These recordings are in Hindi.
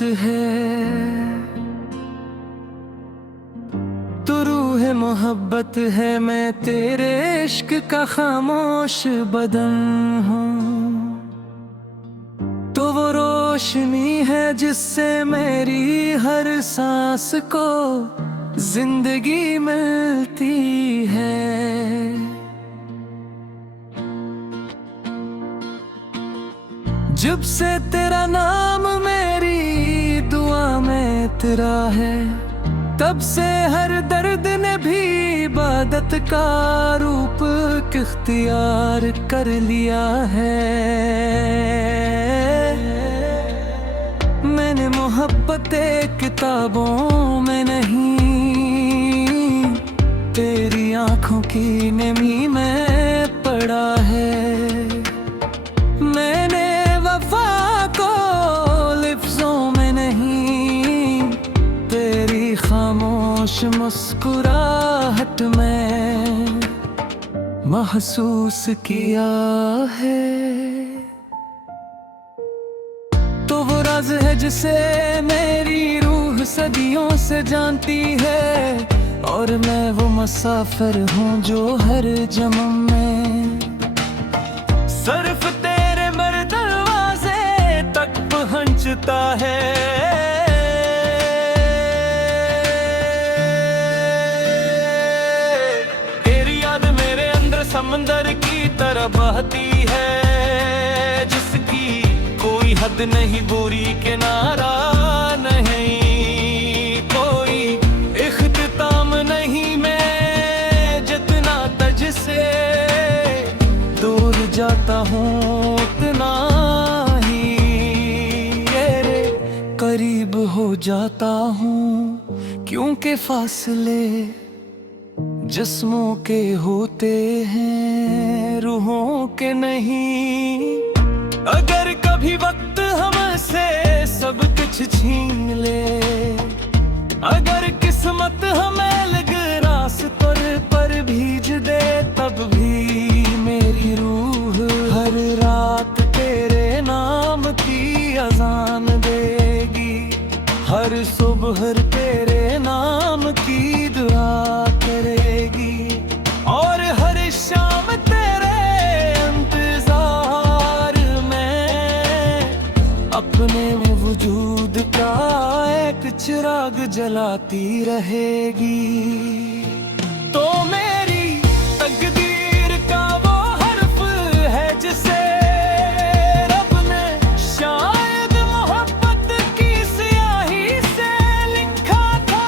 है, तू रूह मोहब्बत है, मैं तेरे इश्क का खामोश बदन हूँ। तो वो रोशनी है जिससे मेरी हर सांस को जिंदगी मिलती है। जब से तेरा नाम मेरी दुआ में तेरा है, तब से हर दर्द ने भी इबादत का रूप इख्तियार कर लिया है। मैंने मोहब्बत किताबों में नहीं, तेरी आंखों की नमी में पढ़ा है। मैंने वफा को लिफ्ज़ों में नहीं, तेरी खामोश मुस्कुराहट में महसूस किया है। तो वो राज है जिसे मेरी रूह सदियों से जानती है, और मैं वो मुसाफिर हूँ जो हर जन्म में सिर्फ तेरे दरवाजे तक पहुँचता है। तेरी याद मेरे अंदर समंदर की तरह बहती है, जिसकी कोई हद नहीं, बुरी किनारा नहीं, कोई इख्तिताम नहीं। मैं जितना तुझसे दूर जाता हूँ उतना ही तेरे करीब हो जाता हूँ, क्योंकि फासले जिस्मों के होते हैं, रूहों के नहीं। अगर कभी वक्त हमसे सब कुछ छीन ले, अगर किस्मत हमें लग रास्तों पर भीज दे, तब भी मेरी रूह हर रात तेरे नाम की अजान देगी, हर सुबह तेरे नाम की दुआ करेगी, और हर शाम तेरे इंतजार में अपने वजूद का एक चिराग जलाती रहेगी। तो मेरी तकदीर का वो हर्फ है जिसे रब ने शायद मोहब्बत की स्याही से लिखा था।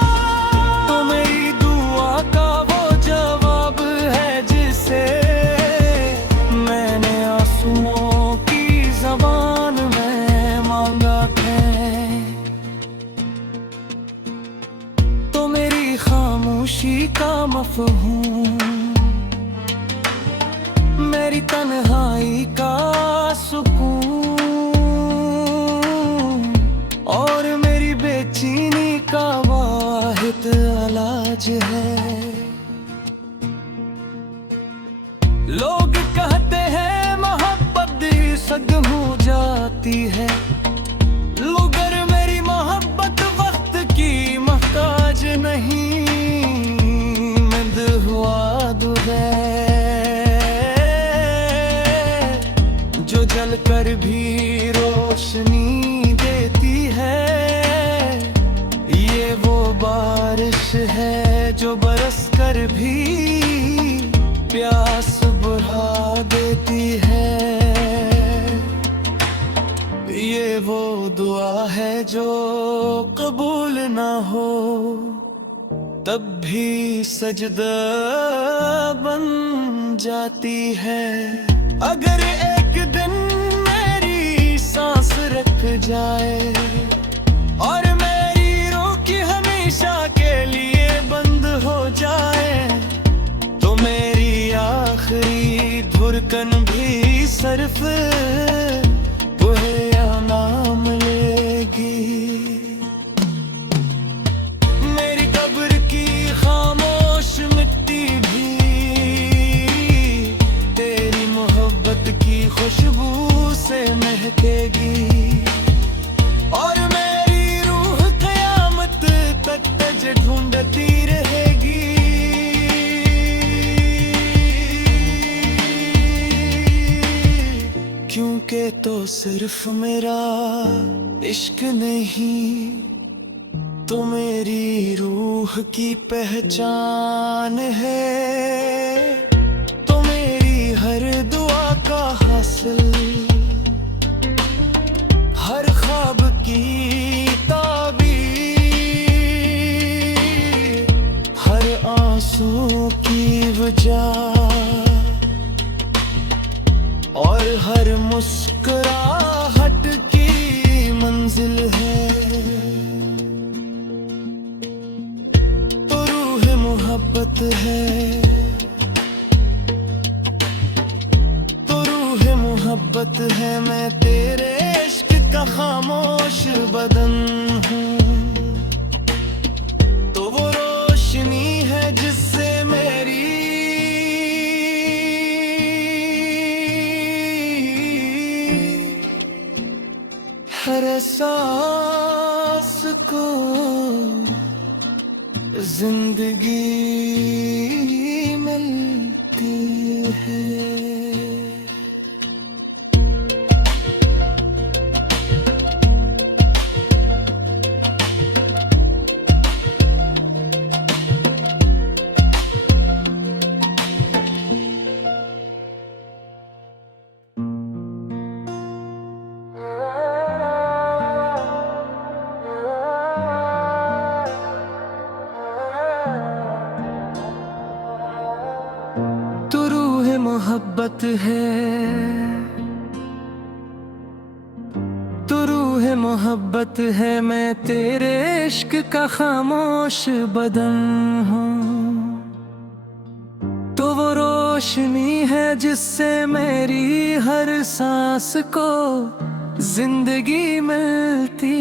तो मेरी दुआ का वो जवाब है जिसे मैंने आंसुओं की ज़बान में मांगा है। तो मेरी खामोशी का मफ़हूम, मेरी तन्हाई का सुकून, और मेरी बेचैनी का वाहिद इलाज है। लोग कहते हैं मोहब्बत सद हो जाती है, मगर मेरी मोहब्बत वक्त की मोहताज नहीं। मंद हुआ दुबे जो जल कर भी रोशनी देती है, ये वो बारिश है जो बरस कर भी प्यास बुझा देती है। ये वो दुआ है जो कबूल ना हो तब भी सजदा बन जाती है। अगर एक दिन मेरी सांस रुक जाए और मेरी रूह की हमेशा के लिए बंद हो जाए, तो मेरी आखिरी धड़कन भी सिर्फ तेरा नाम लेगी। मेरी कब्र की खामोश मिट्टी भी तेरी मोहब्बत की खुशबू से महकेगी, और मेरी तो सिर्फ मेरा इश्क नहीं, तो मेरी रूह की पहचान है, तो मेरी हर दुआ का हासिल, हर ख्वाब की ताबीर, हर आंसू की वजह और हर मुस्कुराहट की मंजिल है। तो रूह मोहब्बत है, तो रूह मोहब्बत है, मैं तेरे इश्क का खामोश बदन हूँ, तो वो रोशनी है जिससे मेरी हर एहसास को जिंदगी मिलती है। मोहब्बत है, तू रूह मोहब्बत है, मैं तेरे इश्क का खामोश बदन हूँ, तो वो रोशनी है जिससे मेरी हर सांस को जिंदगी मिलती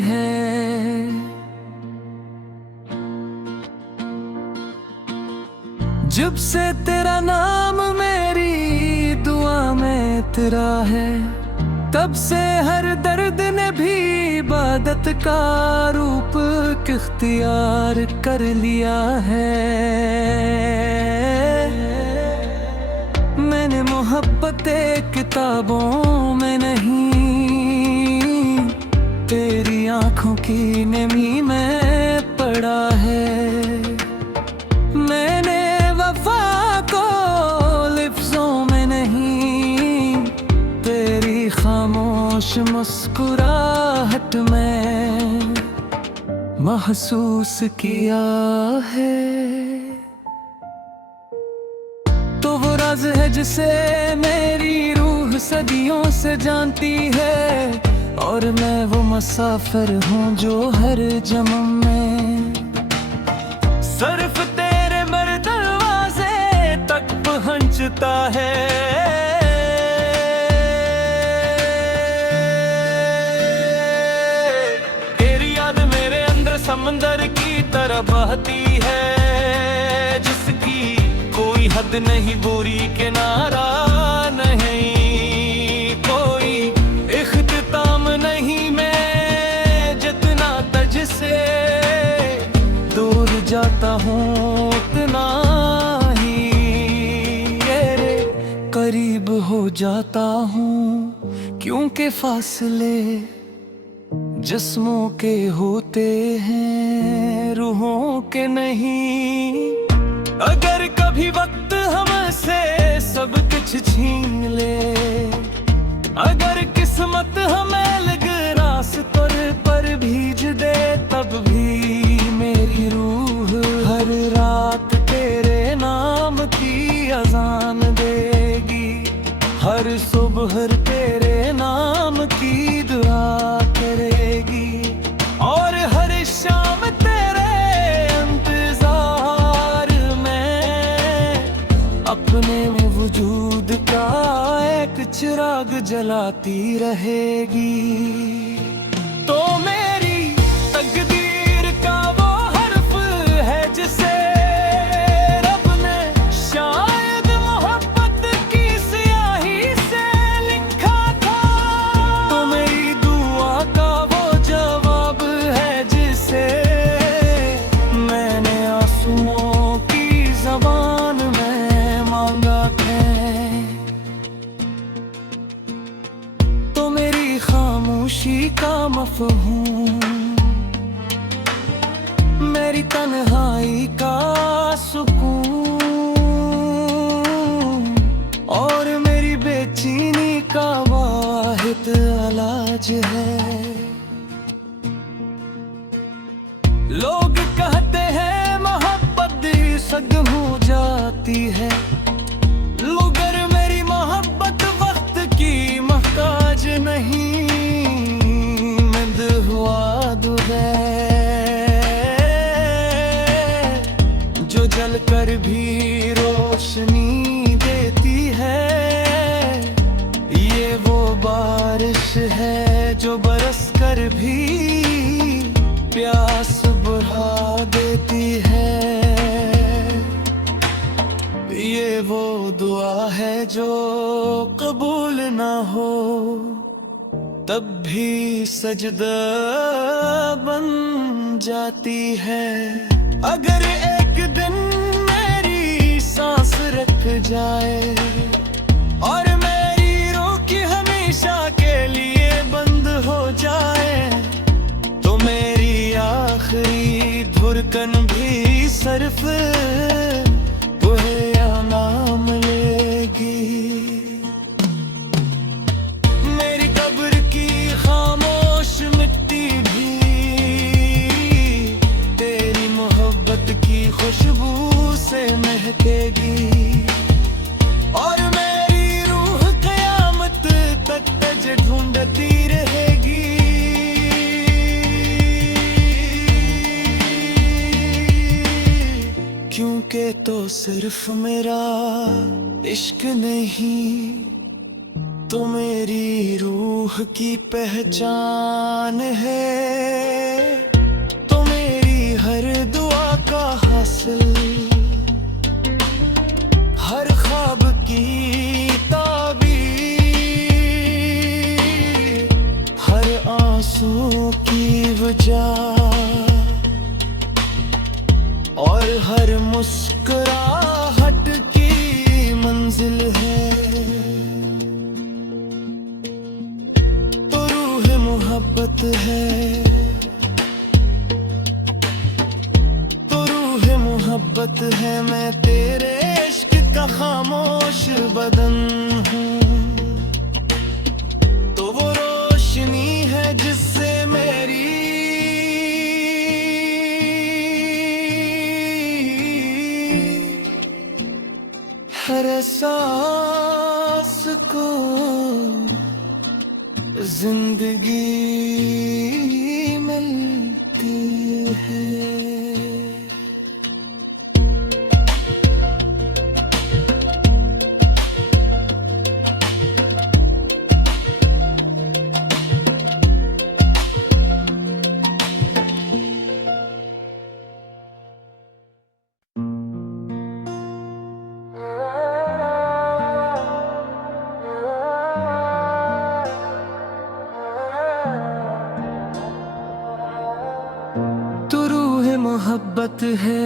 है। जब से तेरा नाम मेरी दुआ में तेरा है, तब से हर दर्द ने भी इबादत का रूप इख्तियार कर लिया है। मैंने मोहब्बत किताबों में नहीं, तेरी आंखों की नमी में पढ़ा है। मैंने वफा को लिफ्ज़ों में नहीं, तेरी खामोश मुस्कुराहट में महसूस किया है। तो वो राज है जिसे मेरी रूह सदियों से जानती है, और मैं वो मुसाफिर हूँ जो हर जन्म में सिर्फ तेरे दरवाजे तक पहुँचता है। तेरी याद मेरे अंदर समंदर की तरह बहती है, जिसकी कोई हद नहीं, बुरी किनारा नहीं, कोई इख्तिताम नहीं। मैं जितना तुझसे दूर जाता हूँ उतना ही तेरे करीब हो जाता हूँ, क्योंकि फासले जिस्मों के होते हैं, रूहों के नहीं। अगर कभी वक्त हमसे सब कुछ छीन ले, अगर किस्मत हमें लग रास्तों पर भीज दे, तब भी मेरी रूह हर रात तेरे नाम की अजान देगी, हर सुबह तेरे नाम की दुआ करेगी, और हर शाम तेरे इंतजार में अपने वजूद का एक चिराग जलाती रहेगी। तो मेरी तकदीर का वो हर्फ है जिसे रब ने शायद मोहब्बत की स्याही से लिखा था। तो मेरी दुआ का वो जवाब है जिसे मैंने आंसुओं की ज़बान में मांगा है। मेरी तन्हाई का सुकून और मेरी बेचैनी का वाहिद इलाज है। लोग कहते हैं मोहब्बत सद हो जाती है, मगर मेरी मोहब्बत वक्त की मोहताज नहीं। मिंद हुआ दुबे जो जल कर भी रोशनी देती है, ये वो बारिश है जो बरस कर भी प्यास बुझा देती है। ये वो दुआ है जो कबूल ना हो तब भी सजदा बन जाती है। अगर एक दिन मेरी सांस रुक जाए और मेरी रूह की हमेशा के लिए बंद हो जाए, तो मेरी आखिरी धुरकन भी सिर्फ तुम्हें नाम लेगी। मेरी कब्र की खामोश मिट्टी भी तेरी मोहब्बत की खुशबू से महकेगी और मेरी रूह क़यामत तक तुझे ढूंढती रहेगी। क्योंकि तो सिर्फ मेरा इश्क नहीं, तो मेरी रूह की पहचान है, तो मेरी हर दुआ का हासिल, हर ख्वाब की ताबीर, हर आंसू की वजह और हर मुस्कुराहट की मंजिल है। तो रूह मोहब्बत है, तो रूह मोहब्बत है, मैं तेरे इश्क का खामोश बदन हूँ। तो वो रोशनी है जिससे मेरी हर सांस को जिंदगी मिलती है। मोहब्बत है,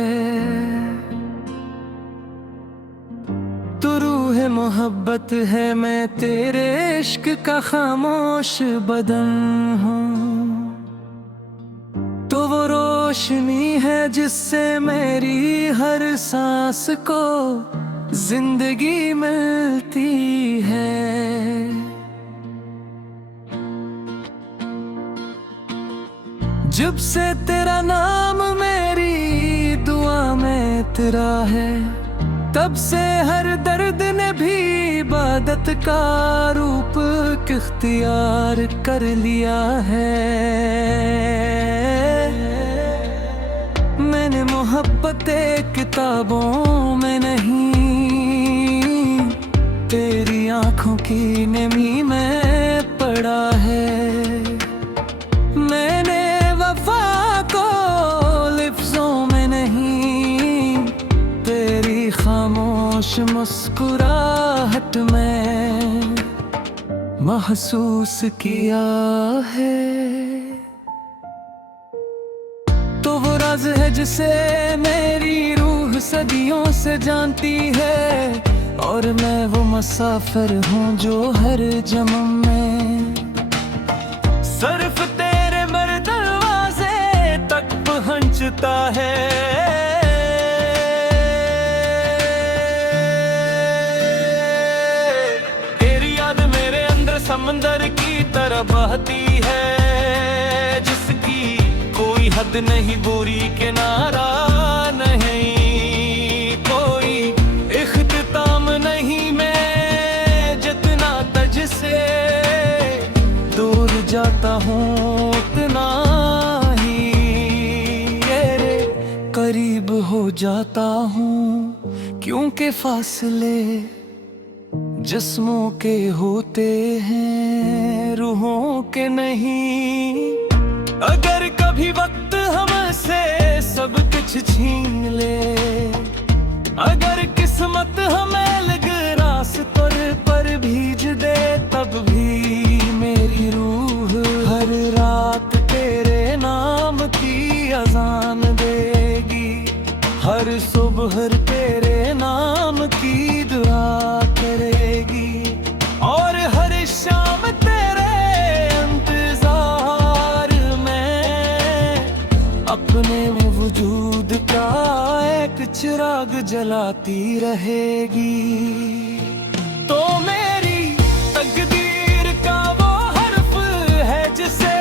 तू रूह मोहब्बत है, मैं तेरे इश्क का खामोश बदन हूँ। तो वो रोशनी है जिससे मेरी हर सांस को जिंदगी मिलती है। जब से तेरा नाम मेरी दुआ में तेरा है, तब से हर दर्द ने भी इबादत का रूप इख्तियार कर लिया है। मैंने मोहब्बत किताबों में नहीं, तेरी आंखों की नमी में पढ़ा है। मैंने वफा को लिफ्ज़ों में नहीं, तेरी खामोश मुस्कुराहट में महसूस किया है। तो वो राज है जिसे मेरी रूह सदियों से जानती है, और मैं वो मुसाफिर हूँ जो हर जन्म में सिर्फ तेरे मर दरवाजे तक पहुँच सोचता है। तेरी याद मेरे अंदर समंदर की तरह बहती है, जिसकी कोई हद नहीं, बुरी किनारा नहीं, कोई इख्तिताम नहीं। मैं जितना तुझसे दूर जाता हूँ उतना ही तेरे करीब हो जाता हूँ, क्योंकि फासले जिस्मों के होते हैं, रूहों के नहीं। अगर कभी वक्त हमसे सब कुछ छीन ले, अगर किस्मत हमें लग रास्तों पर भीज दे, तब भी मेरी रूह हर रात तेरे नाम की अजान देगी, हर सुबह तेरे नाम की दुआ करेगी, और हर शाम तेरे इंतजार में अपने वजूद का एक चिराग जलाती रहेगी। तो मेरी तकदीर का वो हर्फ है जिसे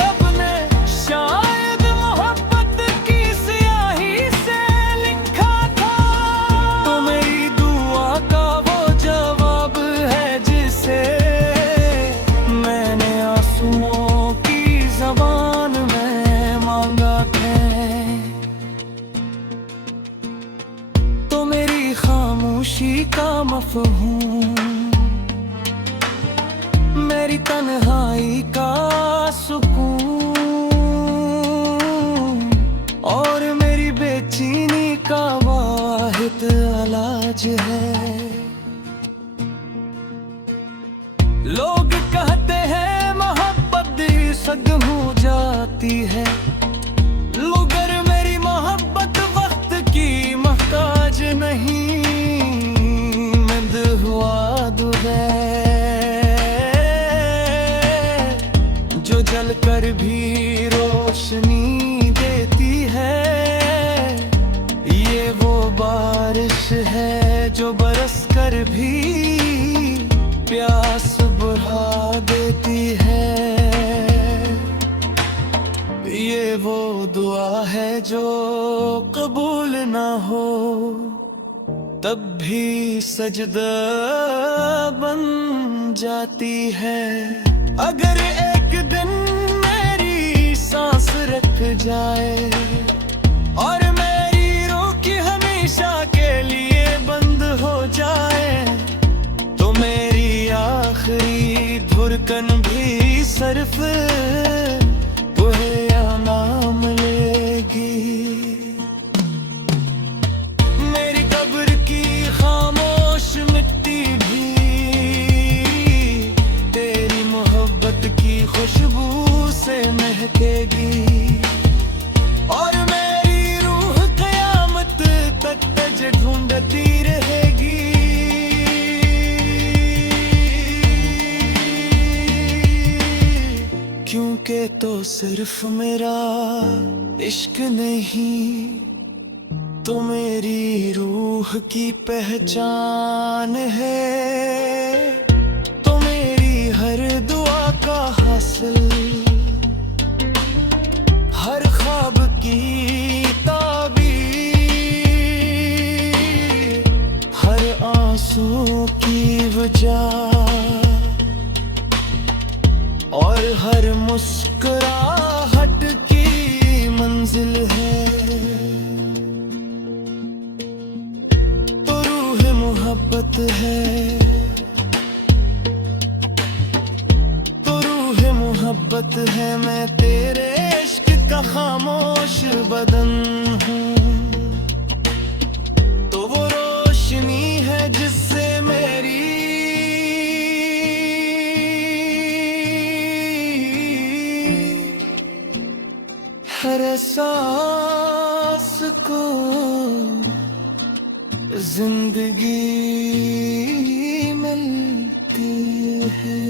रब ने शायद मोहब्बत की स्याही से लिखा था। तो मेरी दुआ का वो जवाब है जिसे मैंने आंसुओं की ज़बान में मांगा है। तो मेरी खामोशी का मफ़हूम, मेरी तन्हाई का सुकून, और मेरी बेचैनी का वाहिद इलाज है। लोग कहते हैं मोहब्बत सद हो जाती है, मगर मेरी मोहब्बत वक्त की मोहताज नहीं। जो जल कर भी रोशनी देती है, ये वो बारिश है जो बरस कर भी प्यास बुझा देती है। ये वो दुआ है जो कबूल ना हो तब भी सजदा बन जाती है। अगर एक दिन मेरी सांस रुक जाए और मेरी रूह की हमेशा के लिए बंद हो जाए, तो मेरी आखिरी धड़कन भी सिर्फ तुम्हें नाम लेगी। मेरी कब्र की खामोश मिट्टी भी तेरी मोहब्बत की खुशबू से महकेगी, और मेरी रूह क़यामत तक तुझे ढूंढती रहेगी। क्योंकि तो सिर्फ मेरा इश्क नहीं, तो मेरी रूह की पहचान है। तो मेरी हर दुआ का हासिल, हर ख्वाब की ताबीर, हर आंसू की वजह, और हर मुस्कुराहट की मंजिल है। तो रूह मोहब्बत है, तो रूह मोहब्बत है, मैं तेरे इश्क का खामोश बदन हूँ। तो वो रोशनी है जिससे मेरी हर सांस को जिंदगी मिलती है।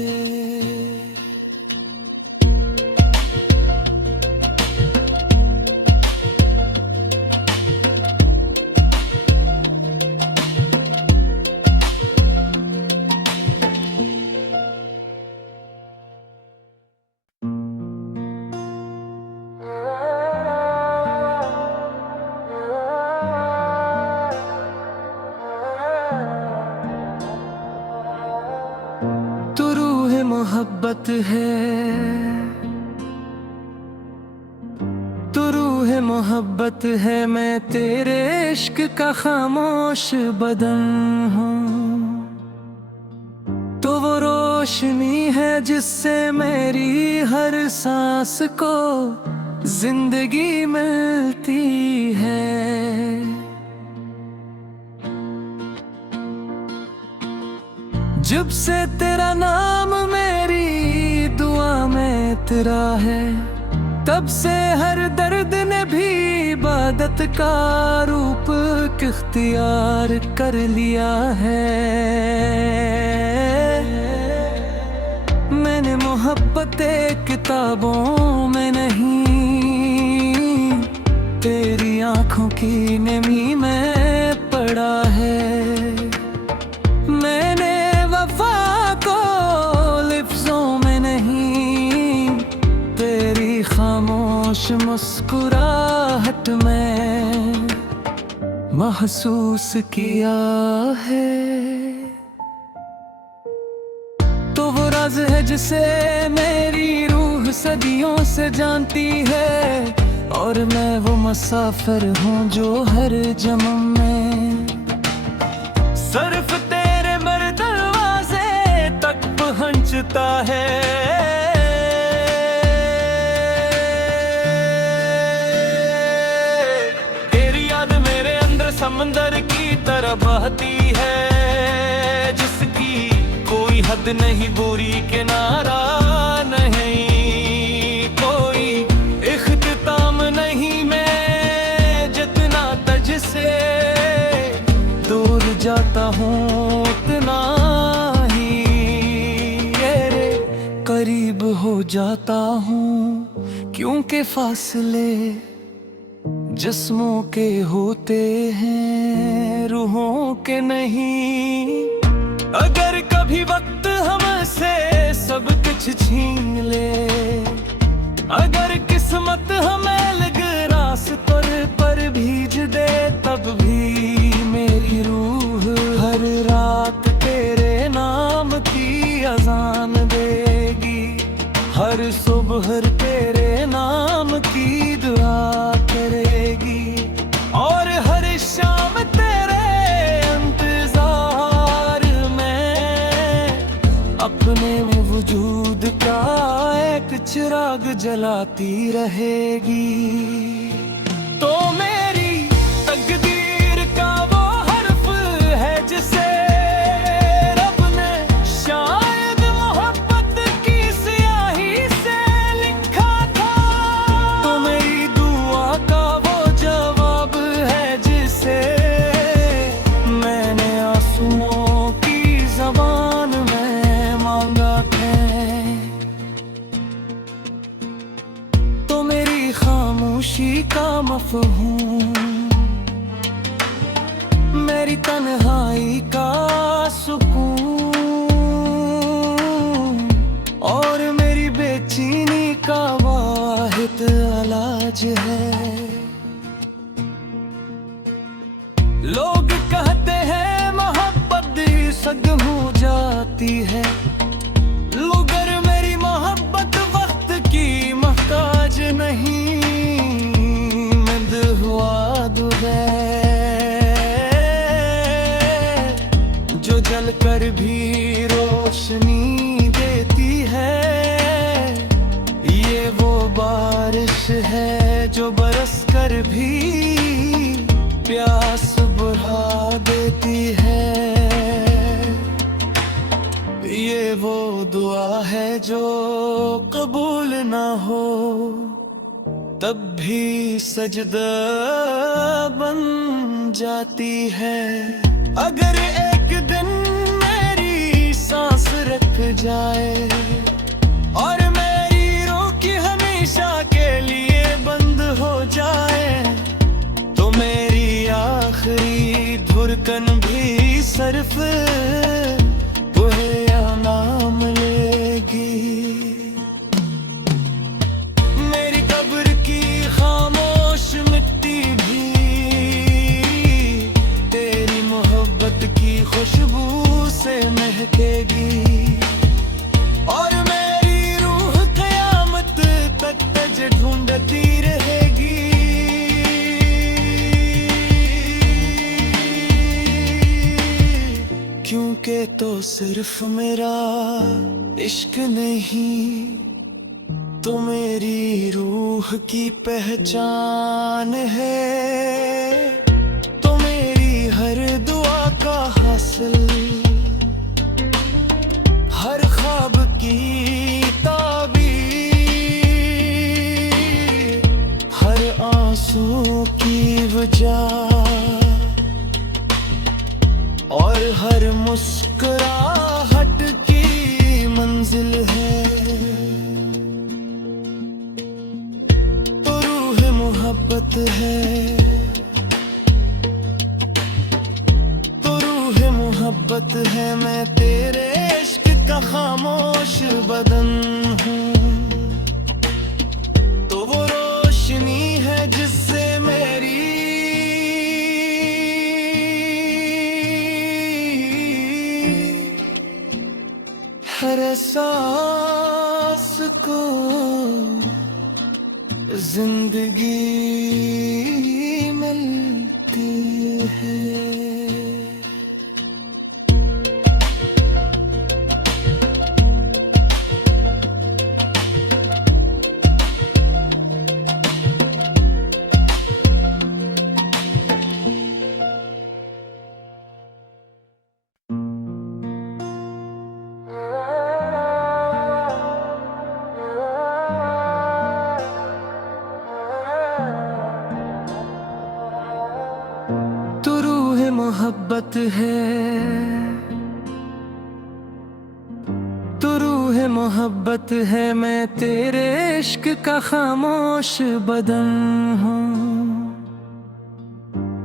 मोहब्बत है, तू रूह मोहब्बत है, मैं तेरे इश्क का खामोश बदन हूँ। तो वो रोशनी है जिससे मेरी हर सांस को जिंदगी मिलती है। जब से तेरा नाम मेरी दुआ में तेरा है, तब से हर दर्द ने भी इबादत का रूप इख्तियार कर लिया है। मैंने मोहब्बत किताबों में नहीं, तेरी आंखों की नमी में पढ़ा है। मैंने वफा को लिफ्ज़ों में नहीं, तेरी खामोश मुस्कुराहट में महसूस किया है। तो वो राज है जिसे मेरी रूह सदियों से जानती है, और मैं वो मुसाफिर हूँ जो हर जन्म में सिर्फ तेरे मेरे दरवाजे तक पहुँचता है। तेरी याद मेरे अंदर समंदर की तरह बहती है, जिसकी कोई हद नहीं, बुरी किनारा नहीं, कोई इख्तिताम नहीं। मैं जितना तुझसे दूर जाता हूँ उतना ही तेरे करीब हो जाता हूँ, क्योंकि फासले जिस्मों के होते हैं, रूहों के नहीं। अगर कभी वक्त हमसे सब कुछ छीन ले, अगर किस्मत हमें अलग रास्तों पर भीज दे, तब भी मेरी रूह हर रात तेरे नाम की अज़ान देगी, हर सुबह तेरे नाम की दुआ करेगी, और हर शाम तेरे अपने में वजूद का एक चिराग जलाती रहेगी। तो मेरी तकदीर का वो हर्फ है जिसे रब ने शायद मोहब्बत की स्याही से लिखा था। तो मेरी दुआ का वो जवाब है जिसे मैंने आंसुओं की ज़बान में खामोशी का मफ़हूम, मेरी तन्हाई का सुकून, और मेरी बेचैनी का वाहिद इलाज है। लोग कहते हैं मोहब्बत सद हो जाती है, मगर मेरी मोहब्बत वक्त की मोहताज नहीं। जो जल कर भी रोशनी देती है, ये वो बारिश है जो बरस कर भी प्यास बुझा देती है। ये वो दुआ है जो कबूल ना हो, तब भी सजदा बन जाती है। अगर एक दिन मेरी सांस रुक जाए और मेरी रूह की हमेशा के लिए बंद हो जाए, तो मेरी आखिरी धड़कन भी सिर्फ तुम्हें नाम लेगी। मेरी कब्र की खामोश मिट्टी भी तेरी मोहब्बत की खुशबू से महकेगी, और मेरी सिर्फ मेरा इश्क नहीं, तो मेरी रूह की पहचान है। तो मेरी हर दुआ का हासिल, हर ख्वाब की ताबीर, हर आंसू की वजह और हर मुस्कुराहट की मंजिल है। तो रूह मोहब्बत है, तो रूह मोहब्बत है। मैं तेरे इश्क का खामोश बदन हूँ, तो वो रोशनी है जिससे मेरी हर एहसास को जिंदगी मिलती है। तो रूह मोहब्बत है, तो रूह मोहब्बत है। मैं तेरे इश्क का खामोश बदन हूँ,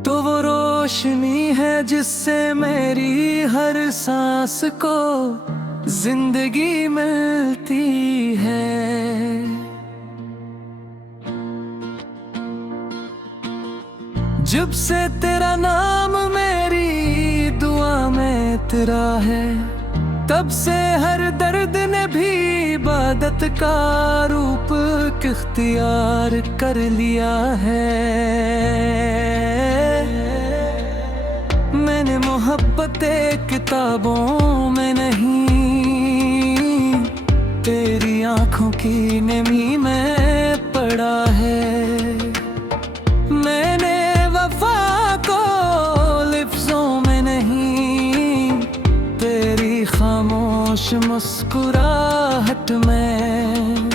तो वो रोशनी है जिससे मेरी हर सांस को जिंदगी मिलती है। जब से तेरा नाम मेरी दुआ में तेरा है, तब से हर दर्द ने भी इबादत का रूप इख्तियार कर लिया है। मैंने मोहब्बत किताबों में नहीं, तेरी आंखों की नमी में पढ़ा है। मैंने वफा को लिफ्ज़ों में नहीं, तेरी खामोश मुस्कुराहट में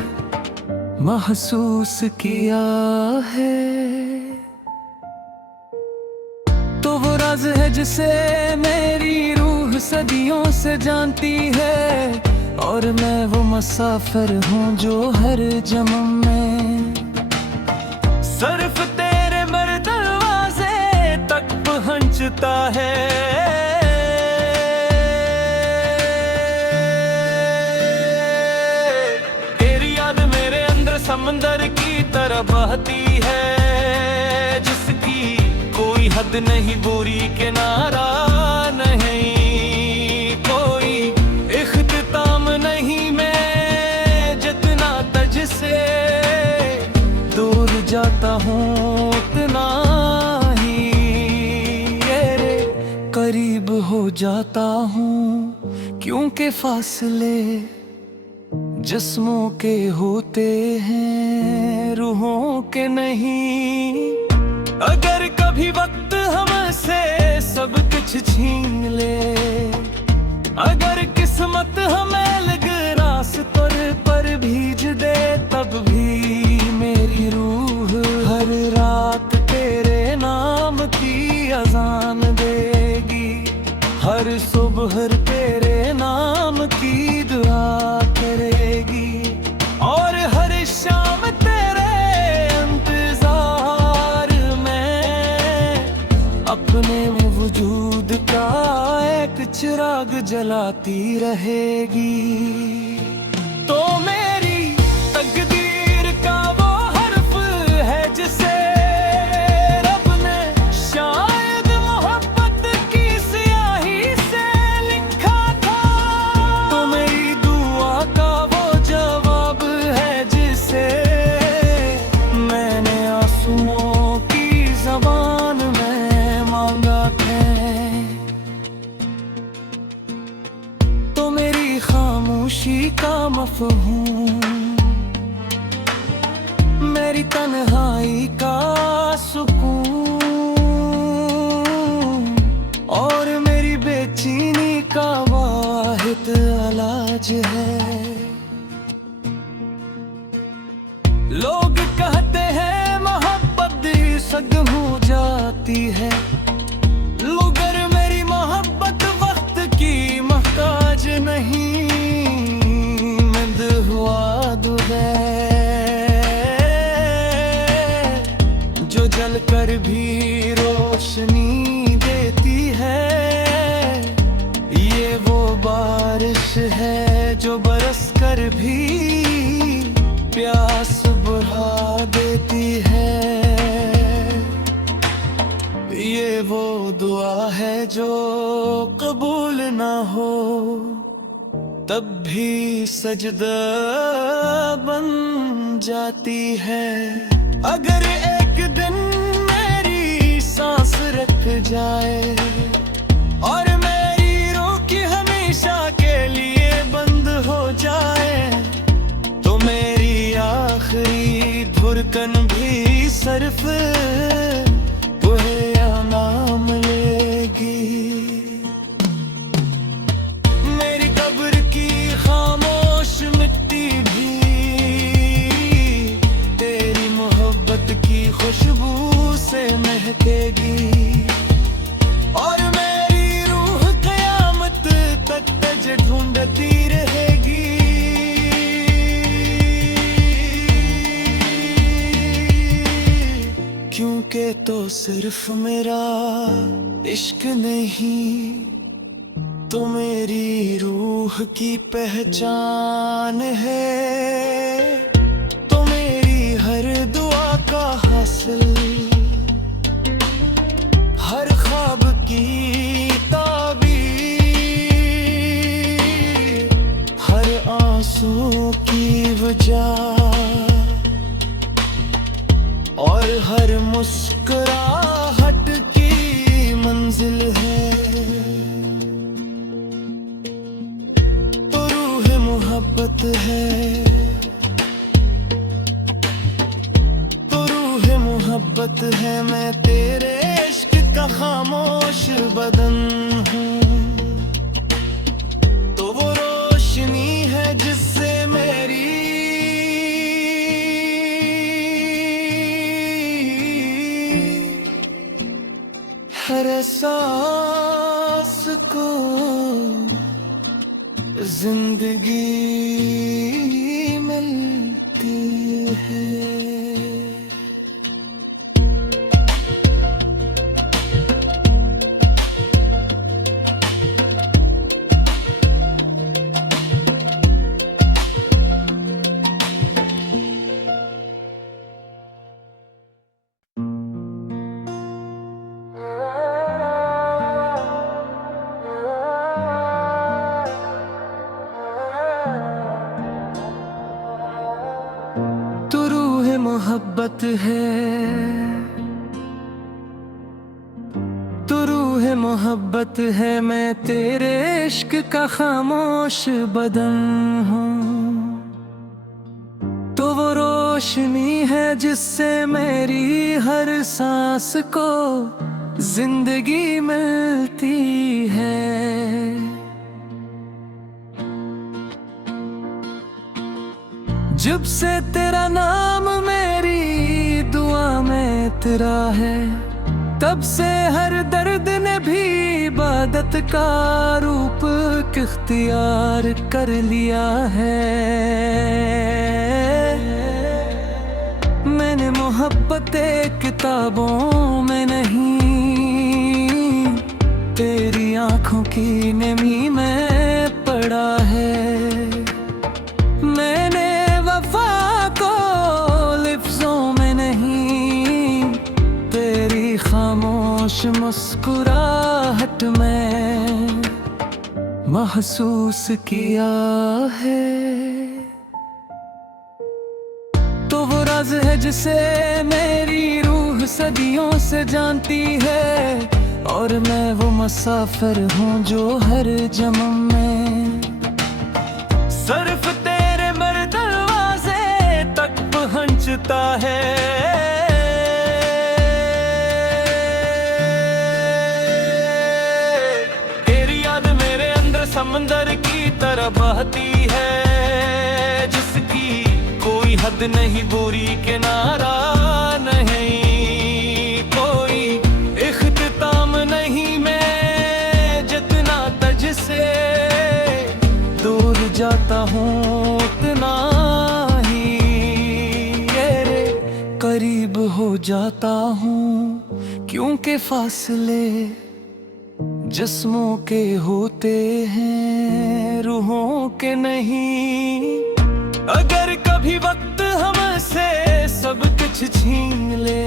महसूस किया है। तो वो राज है जिसे मेरी रूह सदियों से जानती है, और मैं वो मुसाफिर हूँ जो हर जन्म में सिर्फ तेरे दरवाजे तक पहुँचता है। तेरी याद मेरे अंदर समंदर की तरह बहती है, जिसकी कोई हद नहीं, बुरी किनारा नहीं, कोई इख्तिताम नहीं। मैं जितना तुझसे दूर जाता हूँ उतना ही तेरे करीब हो जाता हूँ, क्योंकि फासले जिस्मों के होते हैं, रूहों के नहीं। अगर कभी वक्त हमसे सब कुछ छीन ले, अगर किस्मत हमें लग रास्तों पर भीज दे, तब भी मेरी रूह हर रात तेरे नाम की अजान देगी, हर सुबह तेरे नाम की दुआ करेगी, और हर शाम तेरे इंतजार में अपने वजूद का एक चिराग जलाती रहेगी। तो मेरी तकदीर का वो हर्फ है जिसे रब ने शायद मोहब्बत की स्याही से लिखा था। तो मेरी दुआ का वो जवाब है जिसे मैंने आंसुओं की ज़बान में मांगा है। तन्हाई का सुकून और मेरी बेचैनी का वाहिद इलाज है। लोग कहते हैं मोहब्बत सद हो जाती है, मगर मेरी मोहब्बत वक्त की मोहताज नहीं। मिंद हुआ दुबे जो जल कर भी रोशनी देती है, ये वो बारिश है जो बरस कर भी प्यास बुझा देती है। ये वो दुआ है जो कबूल ना हो तब भी सजदा बन जाती है। अगर एक दिन मेरी सांस रुक जाए और मेरी रूह की हमेशा के लिए बंद हो जाए, तो मेरी आखिरी धुरकन भी सिर्फ तुम्हें नाम लेगी। मेरी कब्र की खामोश मिट्टी भी तेरी मोहब्बत की खुशबू से महकेगी और मेरी रूह क़यामत तक तुझे ढूंढती रहेगी। क्योंकि तो सिर्फ मेरा इश्क नहीं, तो मेरी रूह की पहचान है, तो मेरी हर दुआ का हासिल, हर ख्वाब की ताबीर, हर आंसू की वजह और हर मुस्कुराहट की मंजिल है। तो रूह मोहब्बत है, तो रूह मोहब्बत है, मैं तेरे इश्क का खामोश बदन हूँ। तो वो रोशनी है जिससे मेरी हर सांस को जिंदगी मिलती है। मोहब्बत है, तो रूह मोहब्बत है, मैं तेरे इश्क का खामोश बदन हूँ। तो वो रोशनी है जिससे मेरी हर सांस को जिंदगी मिलती है। जब से तेरा नाम मेरी दुआ में तेरा है, तब से हर दर्द ने भी इबादत का रूप इख्तियार कर लिया है। मैंने मोहब्बत किताबों में नहीं, तेरी आंखों की नमी में पढ़ा है। मैंने वफा को लिफ्ज़ों में नहीं, तेरी खामोश मुस्कुराहट में महसूस किया है। तो वो राज है जिसे मेरी रूह सदियों से जानती है, और मैं वो मुसाफिर हूँ जो हर जन्म में सिर्फ तेरे मर दरवाजे तक पहुँचता है। नहीं बुरी किनारा नहीं कोई इख्तिताम नहीं मैं जितना तुझसे दूर जाता हूँ उतना ही तेरे करीब हो जाता हूँ क्योंकि फासले जिस्मों के होते हैं रूहों के नहीं। अगर कभी वक्त हमसे सब कुछ छीन ले